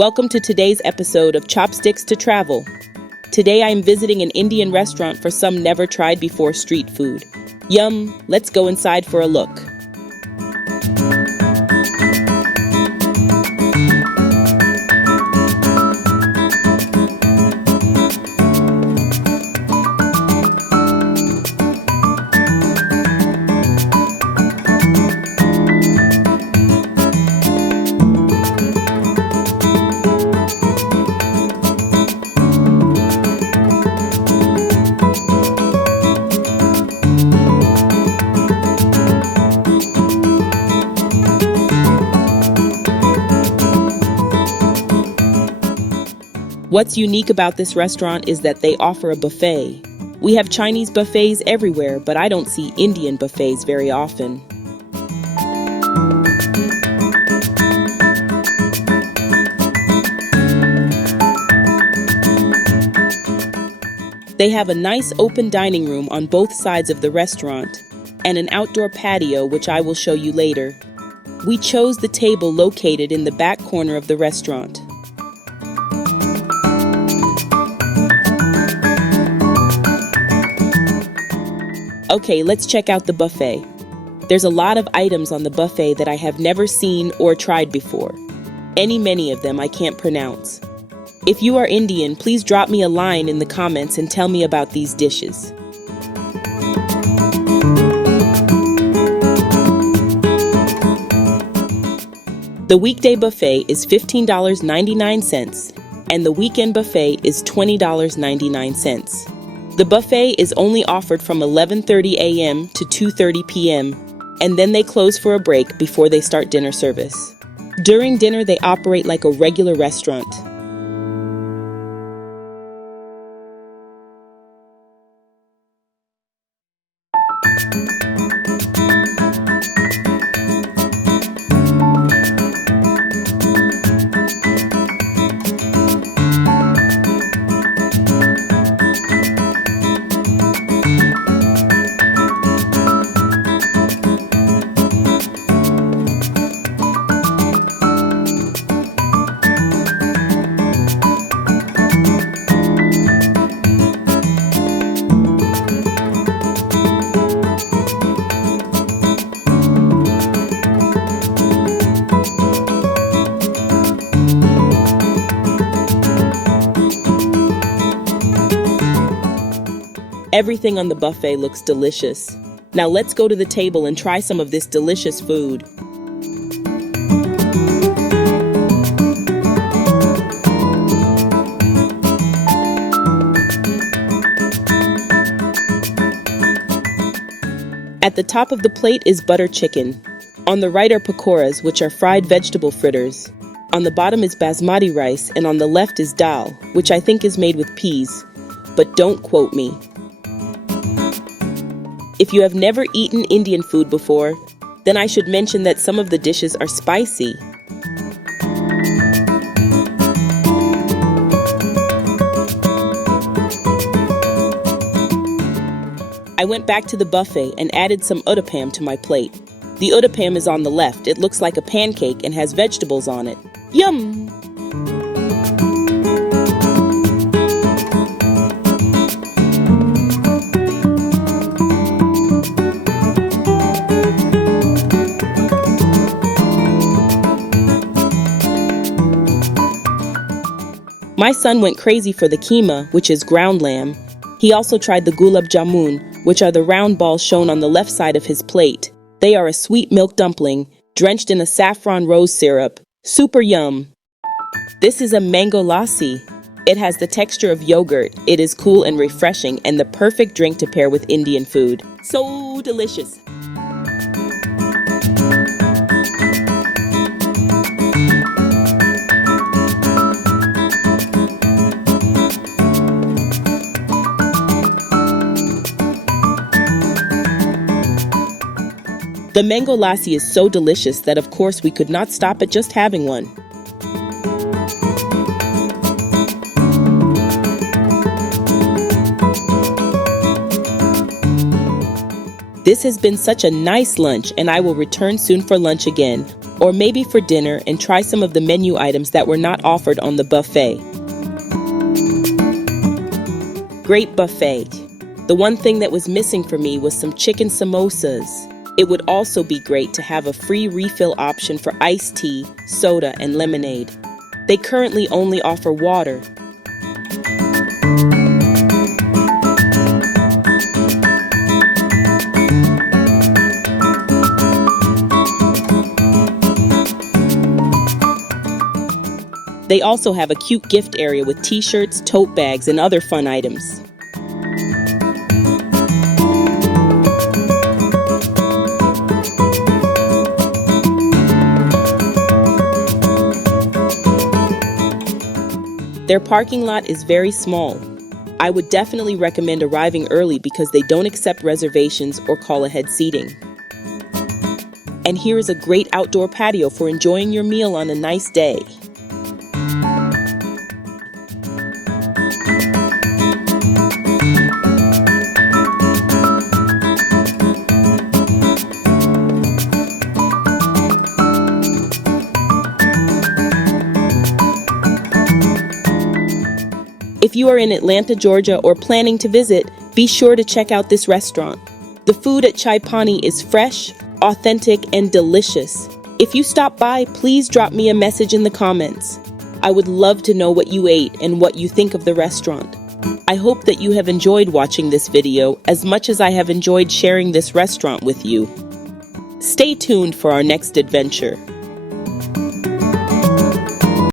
Welcome to today's episode of Chopsticks to Travel. Today I am visiting an Indian restaurant for some never tried before street food. Yum, let's go inside for a look. What's unique about this restaurant is that they offer a buffet. We have Chinese buffets everywhere, but I don't see Indian buffets very often. They have a nice open dining room on both sides of the restaurant, and an outdoor patio which I will show you later. We chose the table located in the back corner of the restaurant. Okay, let's check out the buffet. There's a lot of items on the buffet that I have never seen or tried before. Many of them I can't pronounce. If you are Indian, please drop me a line in the comments and tell me about these dishes. The weekday buffet is $15.99 and the weekend buffet is $20.99. The buffet is only offered from 11:30 a.m. to 2:30 p.m., and then they close for a break before they start dinner service. During dinner, they operate like a regular restaurant. Everything on the buffet looks delicious. Now let's go to the table and try some of this delicious food. At the top of the plate is butter chicken. On the right are pakoras, which are fried vegetable fritters. On the bottom is basmati rice, and on the left is dal, which I think is made with peas. But don't quote me. If you have never eaten Indian food before, then I should mention that some of the dishes are spicy. I went back to the buffet and added some uttapam to my plate. The uttapam is on the left. It looks like a pancake and has vegetables on it. Yum! My son went crazy for the keema, which is ground lamb. He also tried the gulab jamun, which are the round balls shown on the left side of his plate. They are a sweet milk dumpling, drenched in a saffron rose syrup. Super yum! This is a mango lassi. It has the texture of yogurt. It is cool and refreshing and the perfect drink to pair with Indian food. So delicious! The mango lassi is so delicious that of course we could not stop at just having one. This has been such a nice lunch and I will return soon for lunch again. or maybe for dinner and try some of the menu items that were not offered on the buffet. Great buffet. The one thing that was missing for me was some chicken samosas. It would also be great to have a free refill option for iced tea, soda, and lemonade. They currently only offer water. They also have a cute gift area with t-shirts, tote bags, and other fun items. Their parking lot is very small. I would definitely recommend arriving early because they don't accept reservations or call-ahead seating. And here is a great outdoor patio for enjoying your meal on a nice day. If you are in Atlanta, Georgia, or planning to visit, be sure to check out this restaurant. The food at Chai Pani is fresh, authentic, and delicious. If you stop by, please drop me a message in the comments. I would love to know what you ate and what you think of the restaurant. I hope that you have enjoyed watching this video as much as I have enjoyed sharing this restaurant with you. Stay tuned for our next adventure.